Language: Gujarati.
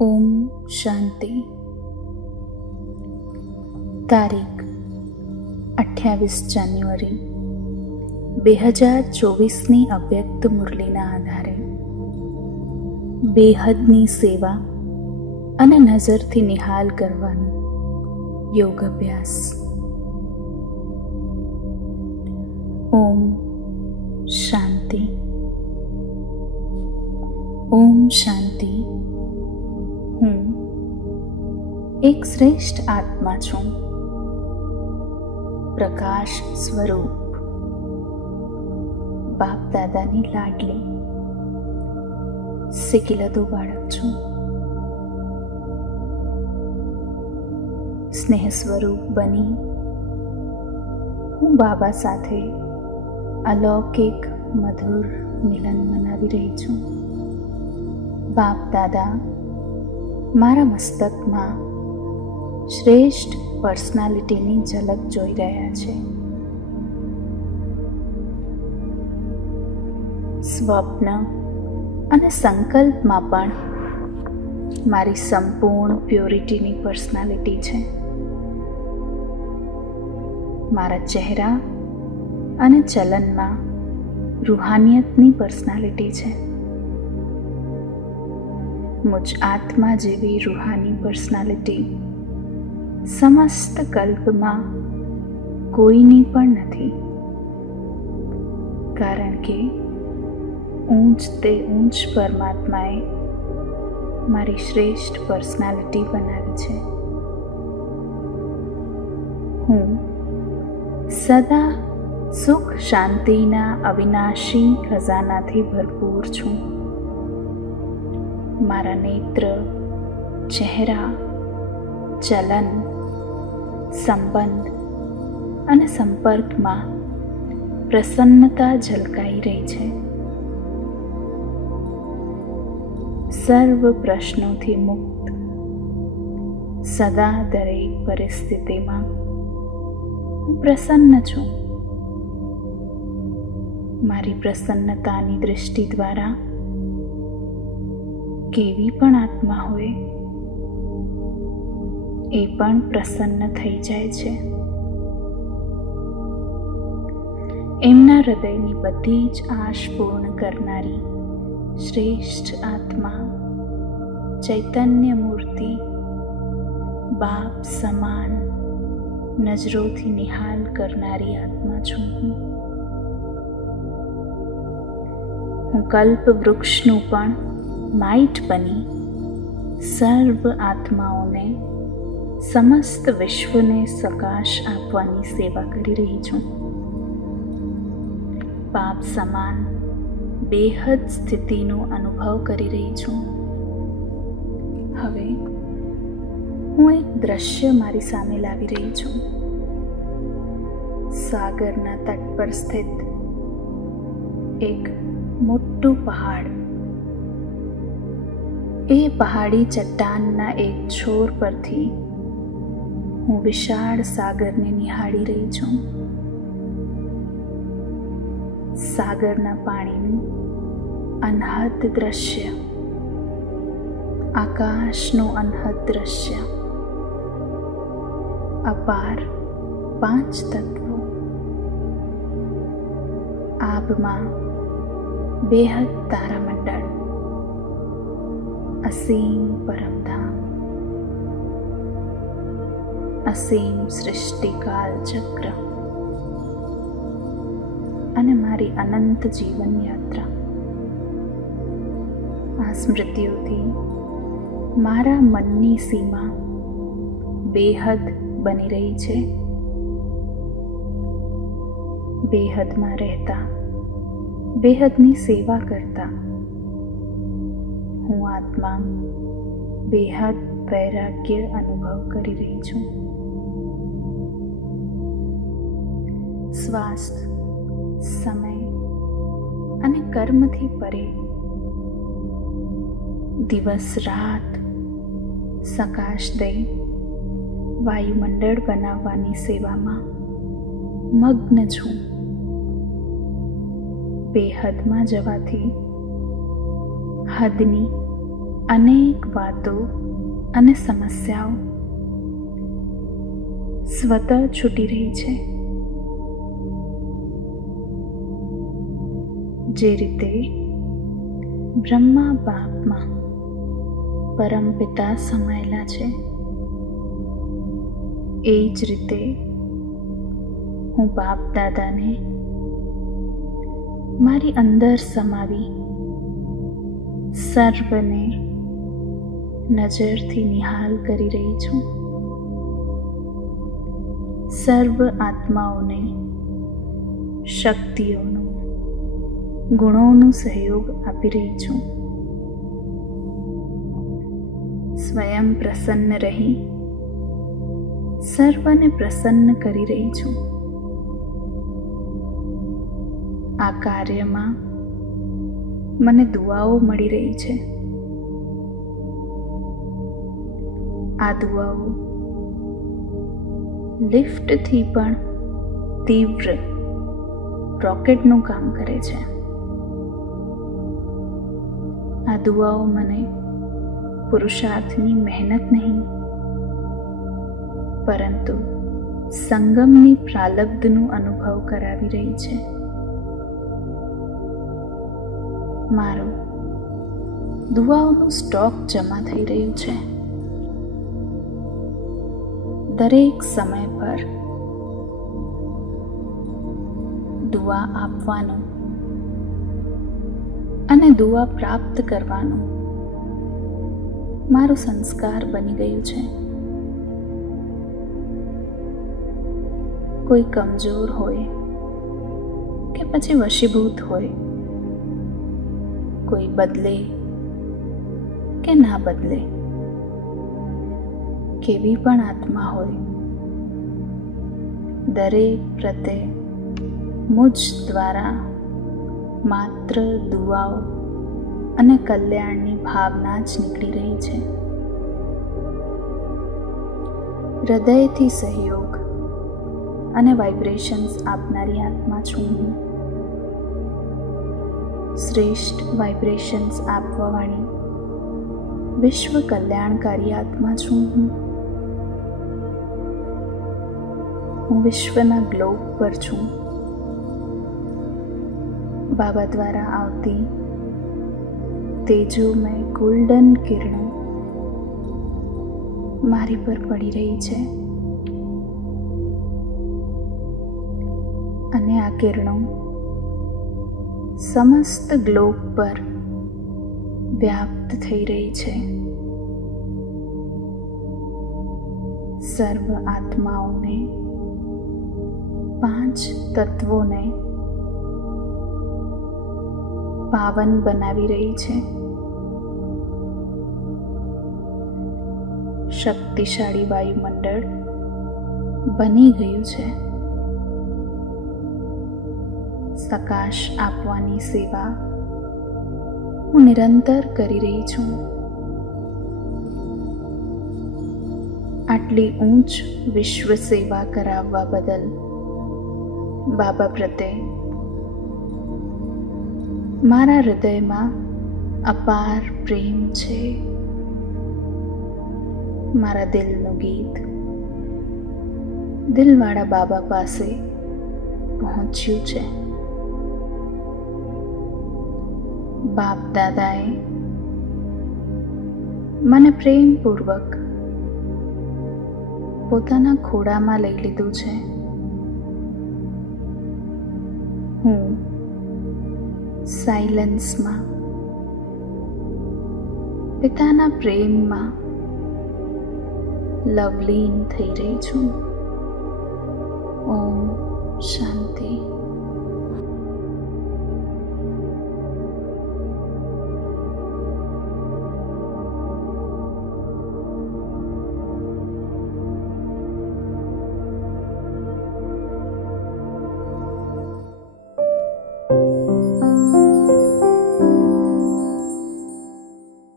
ઓમ શાંતિ. તારીખ 28 જાન્યુઆરી 2024ની અવ્યક્ત મુરલીના આધારે બેહદની સેવા અને નજરથી નિહાલ કરવાનો યોગ અભ્યાસ. ઓમ શાંતિ. ઓમ શાંતિ. હું એક શ્રેષ્ઠ આત્મા છું, પ્રકાશ સ્વરૂપ, બાપ દાદાની લાડલી સિકિલતો બાળક છું. સ્નેહ સ્વરૂપ બની હું બાબા સાથે અલૌકિક મધુર મિલન મનાવી રહી છું. બાપ દાદા મારા મસ્તકમાં શ્રેષ્ઠ પર્સનાલિટીની ઝલક જોઈ રહ્યા છે. સ્વપ્ન અને સંકલ્પમાં પણ મારી સંપૂર્ણ પ્યોરિટીની પર્સનાલિટી છે. મારા ચહેરા અને ચલનમાં રૂહાનિયતની પર્સનાલિટી છે. મુજ આત્મા જેવી રૂહાની પર્સનાલિટી સમસ્ત કલ્પમાં કોઈની પણ નથી, કારણ કે ઊંચ તે ઊંચ પરમાત્માએ મારી શ્રેષ્ઠ પર્સનાલિટી બનાવી છે. હું સદા સુખ શાંતિના અવિનાશી ખજાનાથી ભરપૂર છું. મારા નેત્ર, ચહેરા, ચલન, સંબંધ અને સંપર્કમાં પ્રસન્નતા ઝલકાઈ રહી છે. સર્વ પ્રશ્નોથી મુક્ત, સદા દરેક પરિસ્થિતિમાં હું પ્રસન્ન છું. મારી પ્રસન્નતાની દૃષ્ટિ દ્વારા કેવી પણ આત્મા હોય એ પણ પ્રસન્ન થઈ જાય છે. એમના હૃદયની બધી જ આશ પૂર્ણ કરનારી શ્રેષ્ઠ આત્મા, ચૈતન્ય મૂર્તિ, બાપ સમાન નજરોથી નિહાલ કરનારી આત્મા છું. હું કલ્પ વૃક્ષનું પણ માઇટ બની સર્વ આત્માઓને, સમસ્ત વિશ્વને સકાશ આપવાની સેવા કરી રહી છું. બાપ સમાન બેહદ સ્થિતિનો અનુભવ કરી રહી છું. હવે હું એક દ્રશ્ય મારી સામે લાવી રહી છું. સાગરના તટ પર સ્થિત એક મોટું પહાડ. એ પહાડી ચટ્ટાનના એક છોર પરથી હું વિશાળ સાગરને નિહાળી રહી છું. સાગરના પાણીનું અનહદ દ્રશ્ય, આકાશનું અનહદ દ્રશ્ય, અપાર 5 તત્વો, આબમાં બેહદ તારામંડળ, અસીમ પરમધામ, અસીમ સૃષ્ટિકાલ ચક્ર અને મારી અનંત જીવન યાત્રા. આ સ્મૃતિઓથી મારા મનની સીમા બેહદ બની રહી છે. બેહદમાં રહેતા, બેહદની સેવા કરતા હું આત્મા બેહદ વૈરાગ્ય અનુભવ કરી રહી છું. સ્વાસ્થ્ય, સમય અને કર્મથી પરે દિવસ રાત સકાશ દઈ વાયુમંડળ બનાવવાની સેવામાં મગ્ન છું. બેહદમાં જવાથી હદની અનેક વાતો અને સમસ્યાઓ સ્વતઃ છૂટી રહી છે. જે રીતે બ્રહ્મા બાપમાં પરમપિતા સમાયેલા છે, એ જ રીતે હું બાપ દાદાને મારી અંદર સમાવી સર્વને નજરથી નિહાલ કરી રહી છું. સર્વ આત્માઓને શક્તિઓનો, ગુણોનો સહયોગ આપી રહી છું. સ્વયં પ્રસન્ન રહી સર્વને પ્રસન્ન કરી રહી છું. આ કાર્યમાં મને દુઆઓ મળી રહી છે. આ દુઆઓ લિફ્ટથી પણ તીવ્ર રોકેટનું કામ કરે છે. આ દુઆઓ મને પુરુષાર્થની મહેનત નહીં, પરંતુ સંગમની પ્રાલબ્ધનું અનુભવ કરાવી રહી છે. મારો દુઆઓનું સ્ટોક જમા થઈ રહ્યું છે. દરેક સમય પર દુઆ આપવાનું અને દુઆ પ્રાપ્ત કરવાનું મારું સંસ્કાર બની ગયું છે. કોઈ કમજોર હોય કે પછી વશીભૂત હોય, કોઈ બદલે કે ના બદલે, કેવી પણ આત્મા હોય, દરેક પ્રત્યે મુજ દ્વારા માત્ર દુઆઓ અને કલ્યાણની ભાવના જ નીકળી રહી છે. હૃદયથી સહયોગ અને વાઇબ્રેશન્સ આપનારી આત્મા છું હું. શ્રેષ્ઠ વાઇબ્રેશન્સ આપવાવાળી વિશ્વ કલ્યાણકારી આત્મા છું હું. હું વિશ્વના ગ્લોબ પર છું. બાબા દ્વારા આવતી તેજોમય ગોલ્ડન કિરણો મારી પર પડી રહી છે, અને આ કિરણો સમસ્ત ગ્લોબ પર વ્યાપ્ત થઈ રહી છે. સર્વ આત્માઓને, 5 તત્વોને પાવન બનાવી રહી છે. શક્તિશાળી વાયુમંડળ બની ગયું છે. સકાશ આપવાની સેવા હું નિરંતર કરી રહી છું. આટલી ઊંચ વિશ્વ સેવા કરાવવા બદલ બાબા પ્રત્યે મારા હૃદયમાં અપાર પ્રેમ છે. મારા દિલનું ગીત દિલવાળા બાબા પાસે પહોંચ્યું છે. બાપ દાદાએ મને પ્રેમપૂર્વક પોતાના ખોળામાં લઈ લીધું છે. હું સાયલન્સમાં પિતાના પ્રેમમાં લવલીન થઈ રહી છું. ઓમ શાંતિ.